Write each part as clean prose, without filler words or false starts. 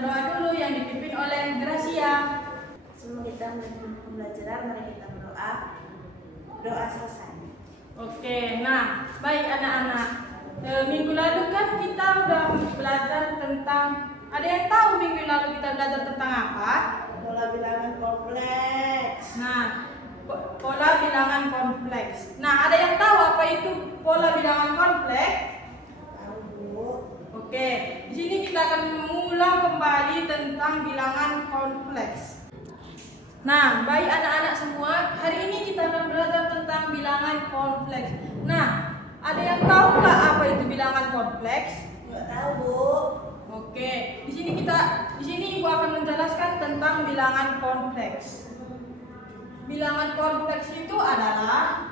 berdoa dulu yang dipimpin oleh Gracia. Sebelum kita melanjutkan pembelajaran, mari kita berdoa. Doa selesai. Oke, nah baik anak-anak. Minggu lalu kan kita udah belajar tentang, ada yang tahu minggu lalu kita belajar tentang apa? Pola bilangan kompleks. Nah, pola bilangan kompleks. Nah, ada yang tahu apa itu pola bilangan kompleks? Tahu, Bu. Oke, di sini kita akan mengulang kembali tentang bilangan kompleks. Nah, baik anak-anak semua, hari ini kita akan belajar tentang bilangan kompleks. Nah, ada yang tahu nggak apa itu bilangan kompleks? Nggak tahu, Bu. Oke, di sini Ibu akan menjelaskan tentang bilangan kompleks. Bilangan kompleks itu adalah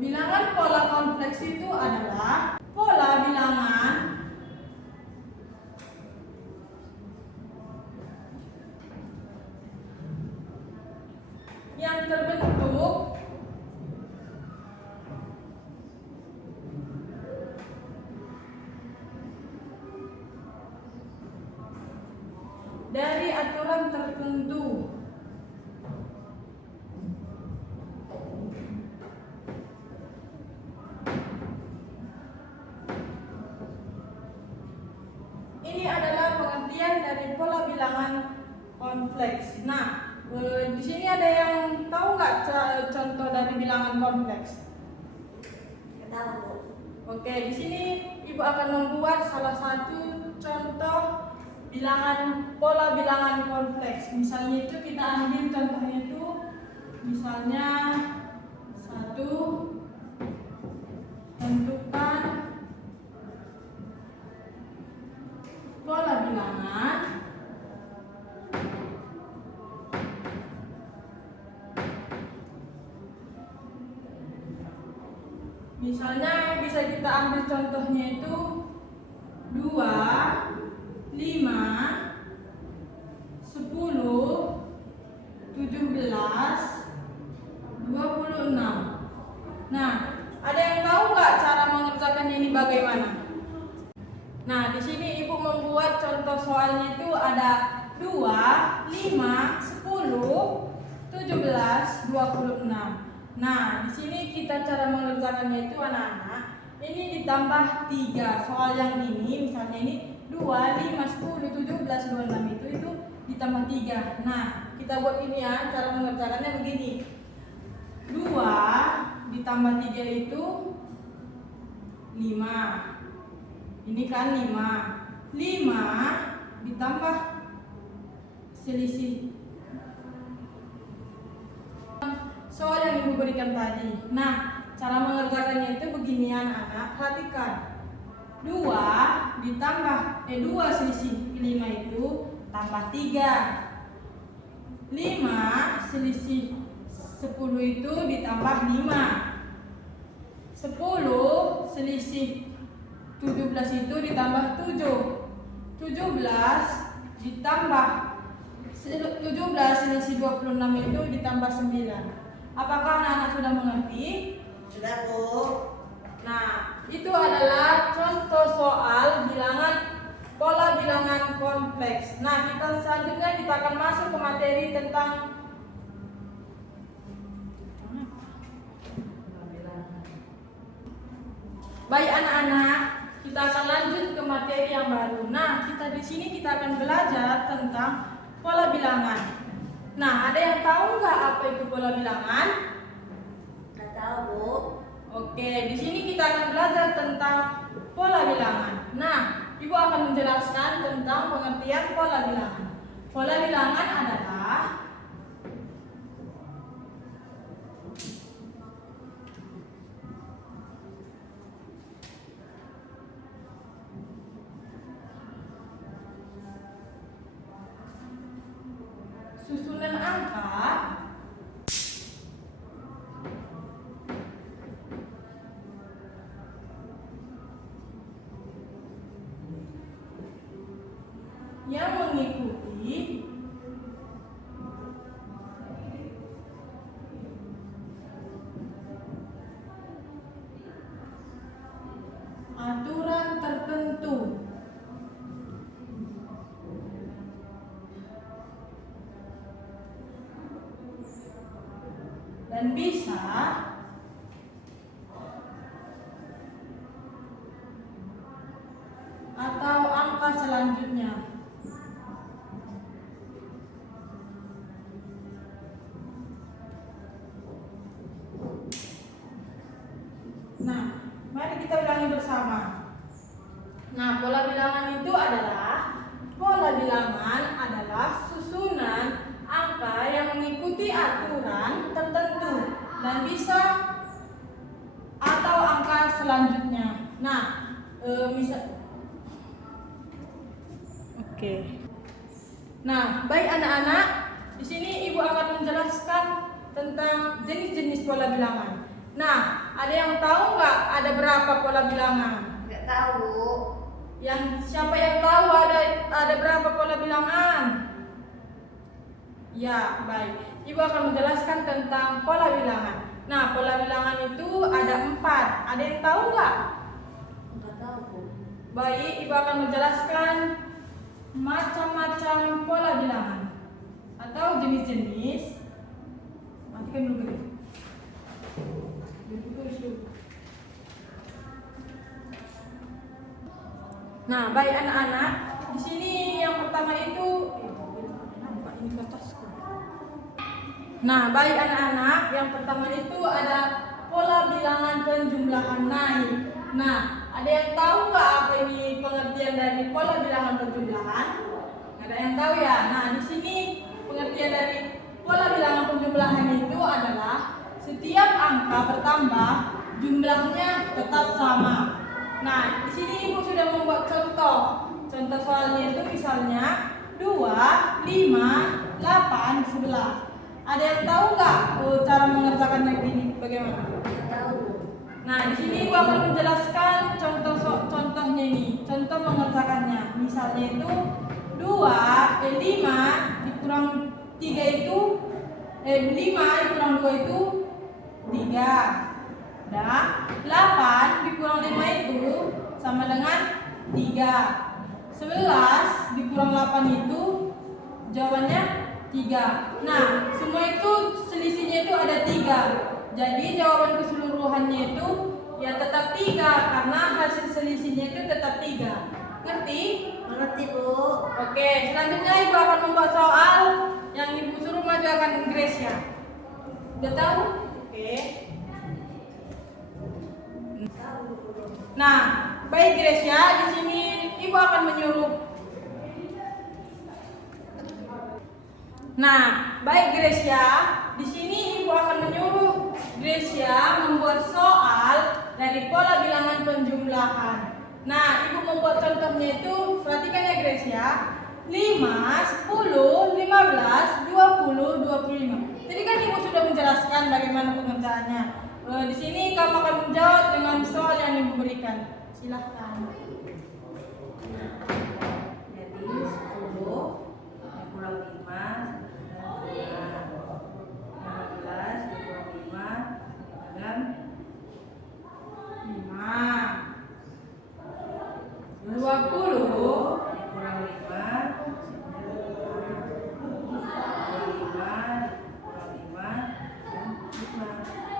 bilangan pola kompleks itu adalah pola bilangan yang terbentuk dari aturan tertentu. Ini adalah pengertian dari pola bilangan kompleks. Nah, di sini ada yang tahu nggak contoh dari bilangan kompleks? Nggak tahu, Bu. Oke, di sini Ibu akan membuat salah satu contoh pola bilangan kompleks. Misalnya itu kita ambil contohnya itu, misalnya 1, tentukan pola bilangan misalnya yang bisa kita ambil contohnya itu 2, 5, 10, 17, 26. Nah, ada yang tahu nggak cara mengerjakannya ini bagaimana? Nah, di sini Ibu membuat contoh soalnya itu ada 2, 5, 10, 17, 26. Nah, di sini kita cara mengerjakannya itu anak-anak, ini ditambah 3. Soal yang ini misalnya ini 2, 5, 10, 17, 26 itu ditambah 3. Nah, kita buat ini ya, cara mengerjakannya begini. 2 ditambah 3 itu 5. Ini kan 5. 5 ditambah selisih soal yang Ibu berikan tadi. Nah, cara mengerjakannya itu begini anak-anak, perhatikan. 2 ditambah 2 selisih 5 itu tambah 3. 5 selisih 10 itu ditambah 5. 10 selisih 17 itu ditambah 7. 17 ditambah 17 selisih 26 itu ditambah 9. Apakah anak-anak sudah mengerti? Sudah, Bu. Nah, itu adalah contoh soal pola bilangan kompleks. Nah, selanjutnya kita akan masuk ke materi tentang baik anak-anak, kita akan lanjut ke materi yang baru. Nah, di sini kita akan belajar tentang pola bilangan. Nah, ada yang tahu nggak apa itu pola bilangan? Nggak tahu, Bu. Oke, di sini kita akan belajar tentang pola bilangan. Nah, Ibu akan menjelaskan tentang pengertian pola bilangan. Pola bilangan adalah susunan angka yang mengikuti dan bisa atau angka selanjutnya. Nah, mari kita ulangi bersama. Nah, pola bilangan itu adalah susunan angka yang mengikuti aturan tertentu dan bisa atau angka selanjutnya. Nah, Oke. Nah, baik anak-anak, di sini Ibu akan menjelaskan tentang jenis-jenis pola bilangan. Nah, ada yang tahu nggak ada berapa pola bilangan? Nggak tahu. Siapa yang tahu ada berapa pola bilangan? Ya, baik. Ibu akan menjelaskan tentang pola bilangan. Nah, pola bilangan itu ada 4. Ada yang tahu nggak? Nggak tahu. Baik, Ibu akan menjelaskan macam-macam pola bilangan atau jenis-jenis. Matikan dulu guys. Nah, baik anak-anak, di sini yang pertama itu ini kertasku. Nah, baik anak-anak, yang pertama itu ada pola bilangan penjumlahan naik. Nah, ada yang tahu nggak apa ini pengertian dari pola bilangan penjumlahan? Ada yang tahu ya? Nah, di sini pengertian dari pola bilangan penjumlahan itu adalah setiap angka bertambah, jumlahnya tetap sama. Nah, di sini Ibu sudah membuat contoh. Contoh soalnya itu misalnya 2, 5, 8, 11. Ada yang tahu nggak cara mengerjakannya gini? Bagaimana? Nggak tahu. Nah, di sini Ibu akan menjelaskan contohnya ini, contoh mengerjakannya. Misalnya itu 5 dikurang 3 itu 5 dikurang 2 itu 3. Nah, 8 dikurang 5 itu sama dengan 3. 11 dikurang 8 itu jawabannya 3. Nah, semua itu selisihnya itu ada 3. Jadi jawaban keseluruhannya itu ya tetap 3 karena hasil selisihnya itu tetap 3. Ngerti? Mengerti, Bu. Oke, selanjutnya Ibu akan membuat soal yang Ibu suruh mengajarkan Gracia. Udah tahu? Oke. Nah, baik Gracia, di sini Ibu akan menyuruh. Nah, baik Gracia, di sini Ibu akan menyuruh Gracia membuat soal dari pola bilangan penjumlahan. Nah, Ibu membuat contohnya itu, perhatikan ya Gracia, 5, 10, 15, 20, 25. Jadi kan Ibu sudah menjelaskan bagaimana pengerjaannya. Di sini kamu akan menjawab dengan soal yang Ibu berikan. Silahkan. Jadi 10 dikurang 5 15 dikurang 5 dengan 5. 20 dikurang 5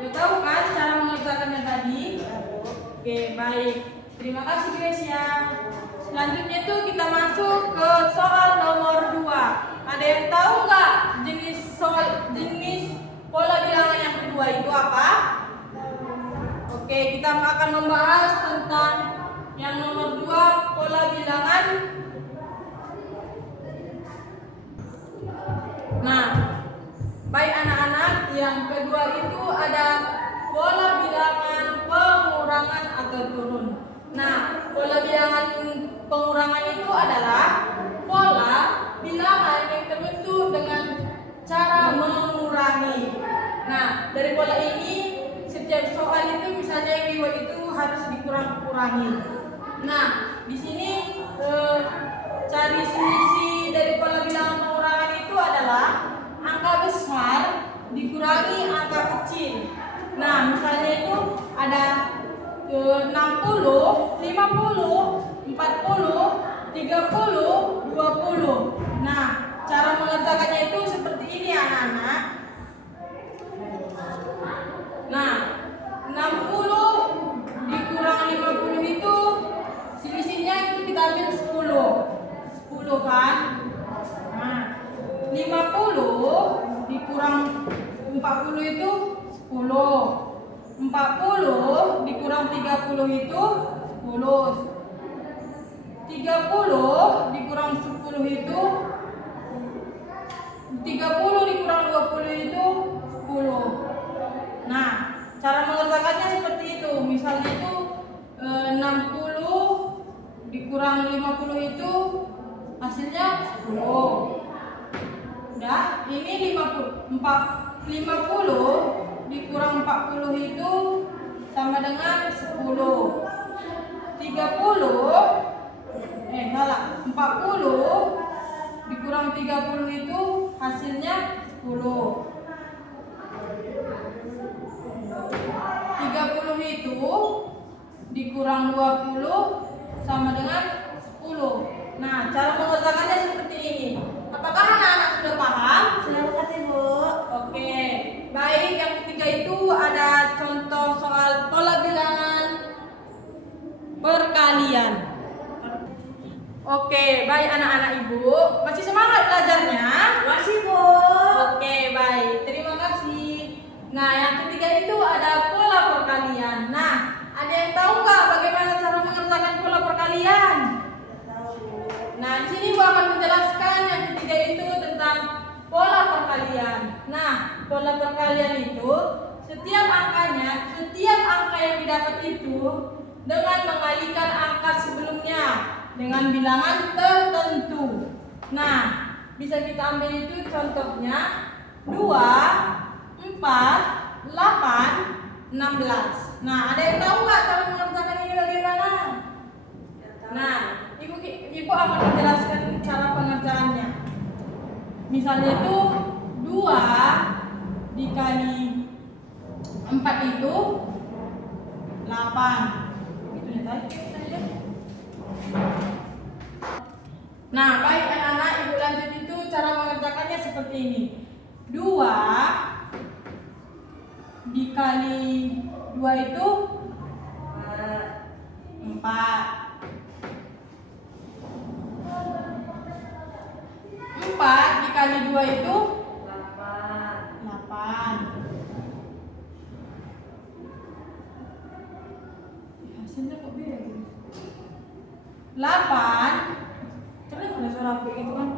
Sudah tahu kan cara mengerjakannya tadi? Oke, baik. Terima kasih Gracia. Selanjutnya itu kita masuk ke soal nomor 2. Ada yang tahu nggak jenis pola bilangan yang kedua itu apa? Oke, kita akan membahas tentang yang nomor 2, pola bilangan. Nah, baik anak-anak, yang kedua itu ada pola bilangan pengurangan atau turun. Nah, pola bilangan pengurangan itu adalah pola bilangan yang terbentuk dengan cara mengurangi. Nah, dari pola ini setiap soal itu misalnya yang dibuat itu harus dikurang-kurangi. Nah, di sini cari selisih dari pola bilangan pengurangan itu adalah angka besar dikurangi angka kecil. Nah, misalnya itu ada 60, 50, 40, 30, 20. Nah, cara mengerjakannya itu seperti ini anak-anak. 50 dikurang 40 itu 10. 40 dikurang 30 itu 10. 30 dikurang 10 itu 30 dikurang 20 itu 10. Nah, cara mengerjakannya seperti itu. Misalnya itu 60 dikurang 50 itu hasilnya 10. Udah, ini 50 dikurang 40 itu sama dengan 10. 40 dikurang 30 itu hasilnya 10. 30 itu dikurang 20 sama dengan 10. Nah, cara mengerjakannya seperti ini. Apakah anak-anak sudah paham? Sudah mengerti, Bu? Oke, baik. Yang ketiga itu ada contoh soal pola bilangan perkalian. Oke, baik anak-anak ibu. Masih semangat belajarnya? Masih, Bu. Oke, baik. Terima kasih. Nah, yang ketiga itu ada pola perkalian. Nah, ada yang tahu nggak bagaimana cara mengerjakan pola perkalian? Sudah tahu, Bu. Nah, di sini gua akan menjelaskan yang ketiga itu tentang pola perkalian. Nah, pola perkalian itu setiap angka yang didapat itu dengan mengalihkan angka sebelumnya dengan bilangan tertentu. Nah, bisa kita ambil itu contohnya 2, 4, 8, 16. Nah, ada yang tahu nggak cara mengerjakan ini bagaimana? Nah, ibu akan menjelaskan cara pengerjaannya. Misalnya itu 2 dikali 4 itu 8. Gitu ya tadi. Nah, baik anak-anak, ibu lanjut itu cara mengerjakannya seperti ini. 2 dikali 2 itu 4. 4 dikali 2 itu 8. Hasilnya kok beda gitu? 8. Terus ada suara apa gitu kan?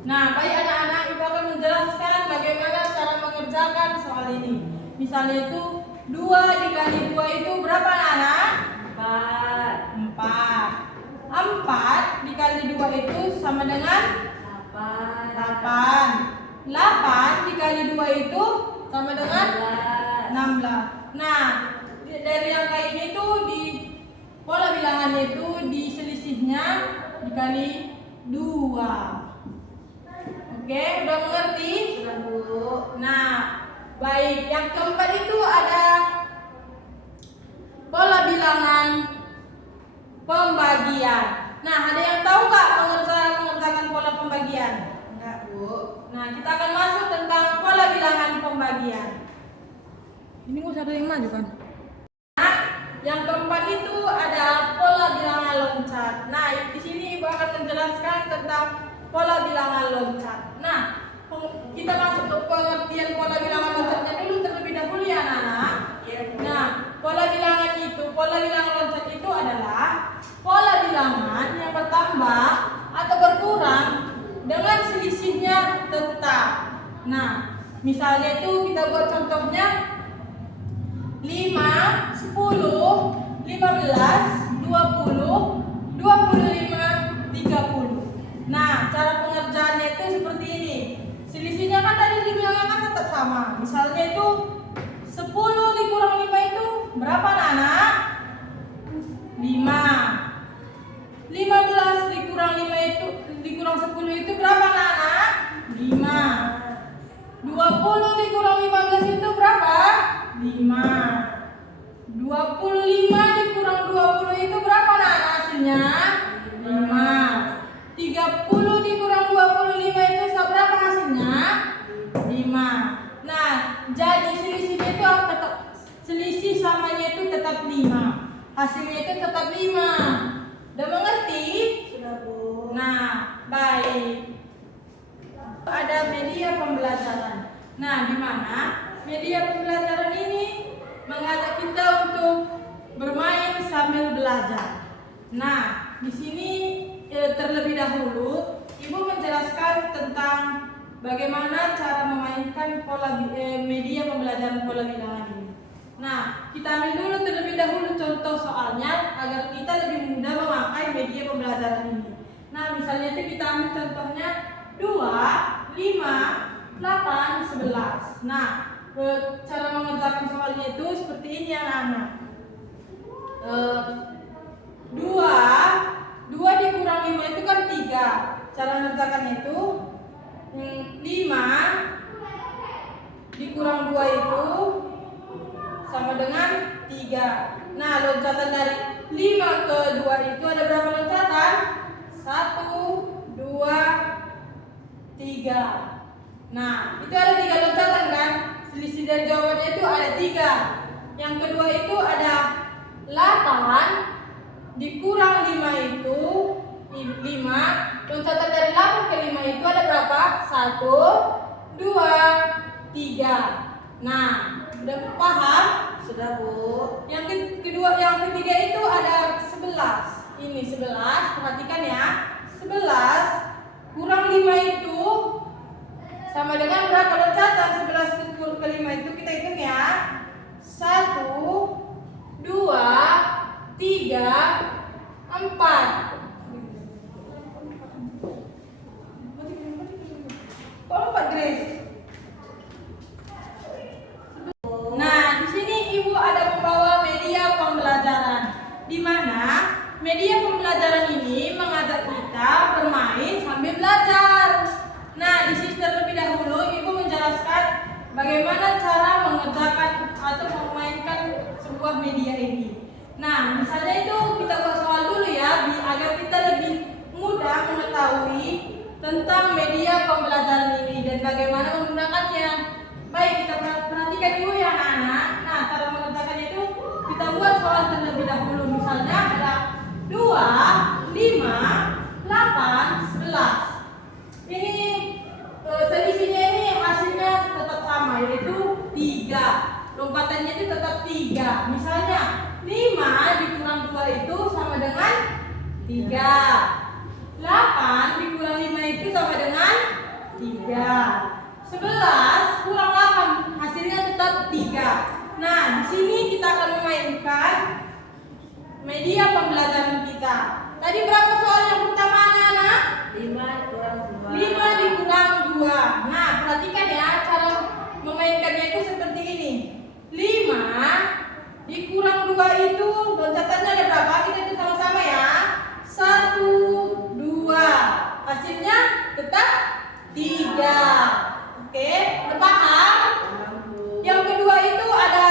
Nah, baik anak-anak, ibu akan menjelaskan bagaimana cara mengerjakan soal ini. Misalnya itu 2 dikali 2 itu berapa anak? 4. 4 dikali 2 itu sama dengan 8. 8 dikali 2 itu sama dengan 16. Nah, dari angka ini tuh di pola bilangannya itu di selisihnya dikali 2. Oke, udah mengerti? Sudah, Bu. Nah, baik. Yang keempat itu ada pola bilangan pembagian. Nah, ada yang tahu nggak mengerjakan pola pembagian? Enggak, Bu. Nah, kita akan masuk tentang pola bilangan pembagian. Ini nggak usah ada yang maju kan? Nah, yang keempat itu ada pola bilangan loncat. Nah, di sini ibu akan menjelaskan tentang pola bilangan loncat. Nah, kita masuk ke pengertian pola bilangan loncatnya dulu terlebih dahulu ya anak-anak. Nah, pola bilangan loncat itu adalah pola bilangan yang bertambah atau berkurang dengan selisihnya tetap. Nah, misalnya itu kita buat contohnya 5, 10, 15, 20, 25, 30. Nah, cara pengerjaannya itu seperti ini. Selisihnya kan tadi dibilangnya kan tetap sama. Misalnya itu 10 dikurang 5 itu berapa anak? 5. 15 dikurang 5 itu dikurang 10 itu berapa anak? 5. 20 dikurang 15 itu berapa? 5. 25 dikurang 20 itu berapa anak hasilnya? 5. 30 dikurang 25 itu berapa hasilnya? 5. Nah, jadi selisihnya itu tetap selisih samanya itu tetap 5. Hasilnya itu tetap 5. Udah mengerti? Sudah, Bu. Nah, baik. Ada media pembelajaran. Nah, di mana media pembelajaran ini mengajak kita untuk bermain sambil belajar. Nah, di sini terlebih dahulu Ibu menjelaskan tentang bagaimana cara memainkan media pembelajaran pola bilangan ini. Nah, kita ambil dulu terlebih dahulu contoh soalnya agar kita lebih mudah memakai media pembelajaran ini. Nah, misalnya itu kita ambil contohnya 2, 5, 8, 11. Nah, cara mengerjakan soalnya itu seperti ini anak-anak. 2 dikurang 5 itu kan 3. Cara mengerjakannya itu 5 dikurang 2 itu sama dengan 3. Nah, loncatan dari 5 ke 2 itu ada berapa loncatan? 1, 2, 3. Nah, itu ada 3 loncatan kan? Selisih dari jawabannya itu ada 3. Yang kedua itu ada 8 dikurang 5 itu 5. Loncatan dari 8 ke 5 itu ada berapa? 1, 2, 3. Nah, udah paham? Sudah, Bu. Yang ketiga itu ada 11. Ini 11, perhatikan ya. 11 kurang 5 itu sama dengan berapa loncatan? 11 ke 5 itu kita hitung ya. 1, 2, 3, 4. Kok 4, Grace? Nah, di sini Ibu ada membawa media pembelajaran, di mana media pembelajaran ini mengajak kita bermain sambil belajar. Nah, di sini terlebih dahulu Ibu menjelaskan bagaimana cara mengerjakan atau memainkan sebuah media ini. Nah, misalnya itu kita buat soal dulu ya, agar kita lebih mudah mengetahui tentang media pembelajaran ini dan bagaimana menggunakannya. Baik, kita perhatikan dulu ya anak-anak. Nah, cara mengerjakannya itu kita buat soal terlebih dahulu. Misalnya ada 2, 5, 8, 11. Ini selisihnya ini hasilnya tetap sama, yaitu 3. Lompatannya itu tetap 3. Misalnya 5 dikurang 2 itu sama dengan 3. 8 dikurang 5 itu sama dengan 3. 11 kurang 8 hasilnya tetap 3. Nah, di sini kita akan memainkan media pembelajaran kita. Tadi berapa soal yang pertama anak-anak? 5 kurang 2. 5 dikurang 2. Nah, perhatikan ya cara memainkannya itu seperti ini. 5 dikurang 2 itu loncatannya ada berapa? Kita itu sama-sama ya. 1, 2. Hasilnya tetap 3. Oke, udah paham? Yang kedua itu ada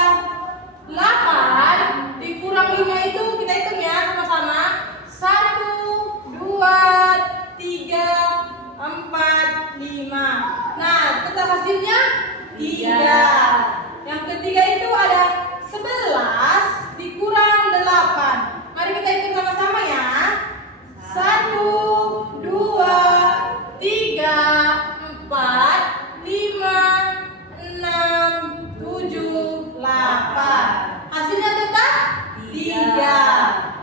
8 dikurang 5 itu kita hitung ya sama-sama. 1, 2, 3, 4, 5. Nah, tetap hasilnya 3. Yang ketiga itu ada 11 dikurang 8. Mari kita hitung sama-sama ya. 1, 2, 3, 4, 5, 6, 7, 8. Hasilnya tetap 3.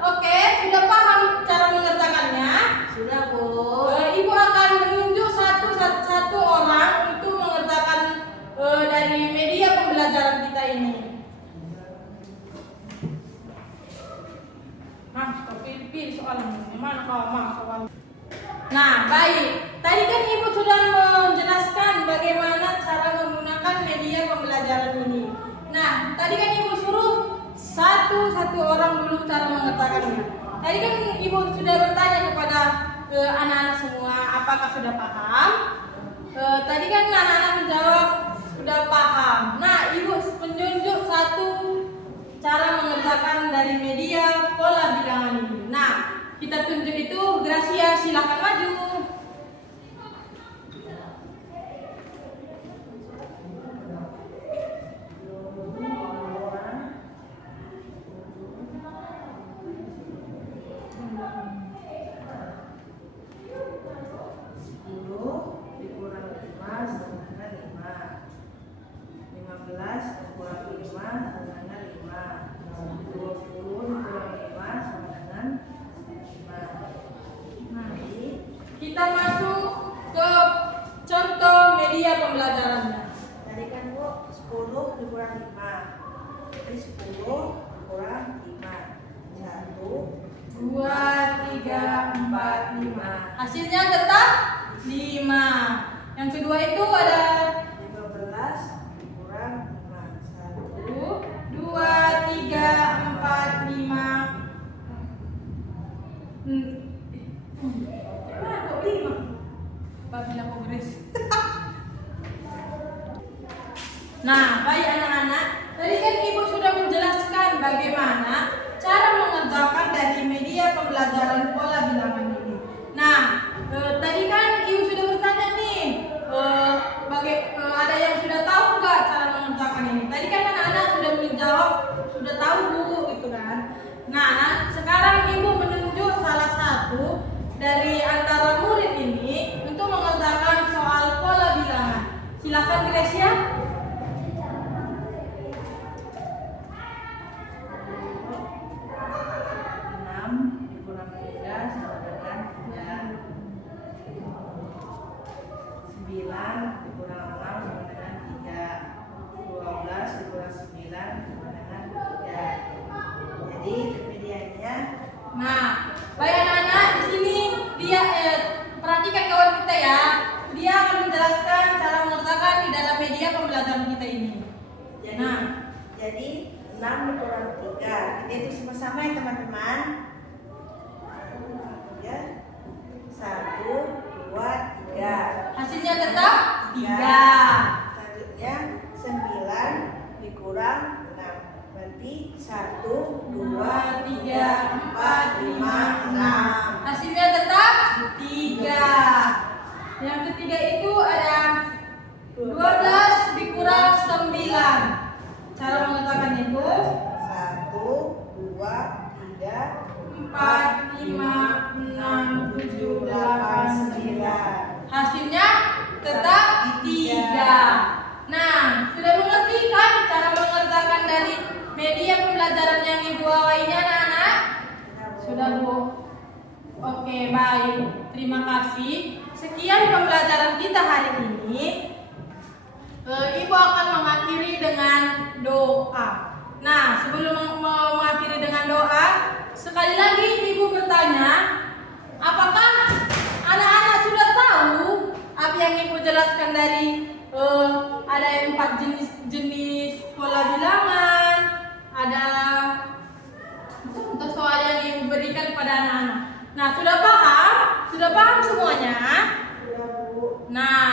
Oke, sudah paham cara mengerjakannya? Sudah, Bu. Ibu akan menunjuk satu orang untuk mengerjakan dari media pembelajaran kita ini. Pilih soalnya. Mana kau soal? Nah, baik. Tadi kan Ibu sudah menjelaskan bagaimana cara menggunakan media pembelajaran ini. Nah, tadi kan Ibu suruh satu orang dulu cara mengerjakannya. Tadi kan Ibu sudah bertanya kepada anak-anak semua apakah sudah paham. Tadi kan anak-anak menjawab sudah paham. Nah, Ibu menunjuk satu cara mengerjakan dari media pola bilangan ini. Nah, kita tunjuk itu Gracia, silakan maju. dikurang 5. Jadi 10 dikurang 5. 1, 2, 3, 4, 5. Hasilnya tetap 5. Yang kedua itu ada 15 dikurang 5. 1, 2, 3, 4, 5. Gimana kok 5? Pak bilang progres. Nah, baik anak-anak, tadi kan Ibu sudah menjelaskan bagaimana cara mengerjakan dari media pembelajaran pola bilangan ini. Nah, tadi kan Ibu sudah bertanya nih, ada yang sudah tahu nggak cara mengerjakan ini? Tadi kan anak-anak sudah menjawab, sudah tahu Bu, gitu kan? Nah, sekarang Ibu menunjuk salah satu dari antara murid ini untuk mengerjakan soal pola bilangan. Silakan Gracia. 6 dikurang 3 sama dengan 3. 9 dikurang 6 sama dengan 3. 12 dikurang 9 sama dengan 3. Jadi mediannya Nah, baik anak-anak, di sini dia perhatikan kawan kita ya. Dia akan menjelaskan cara mengerjakan di dalam media pembelajaran kita ini. jadi 6 dikurang 3. Kita hitung sama-sama ya teman-teman. 1, 2, 3. Hasilnya tetap 3. Selanjutnya 9 dikurang 6. Berarti 1, 2, 3, 4, 5, 6. Hasilnya tetap 3. Yang ketiga itu ada 12 dikurang 9. Cara mengerjakannya itu 1, 2, 3, 4, 5, 6, 7, 8, 9. Hasilnya tetap 3. Nah, sudah mengerti kan cara mengerjakan dari media pembelajaran yang Ibu bawa ini anak-anak? Sudah Bu? Oke, baik. Terima kasih. Sekian pembelajaran kita hari ini. Ibu akan mengakhiri dengan doa. Nah, sebelum mengakhiri dengan doa, sekali lagi Ibu bertanya, apakah anak-anak sudah tahu apa yang Ibu jelaskan dari ada 4 jenis pola bilangan, ada untuk soal yang Ibu berikan kepada anak-anak. Nah, sudah paham? Sudah paham semuanya? Nah,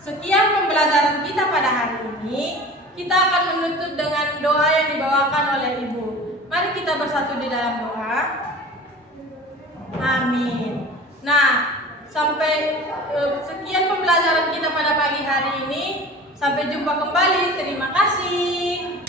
sekian pembelajaran kita pada hari ini. Kita akan menutup dengan doa yang dibawakan oleh Ibu. Mari kita bersatu di dalam doa. Amin. Nah, sampai sekian pembelajaran kita pada pagi hari ini. Sampai jumpa kembali. Terima kasih.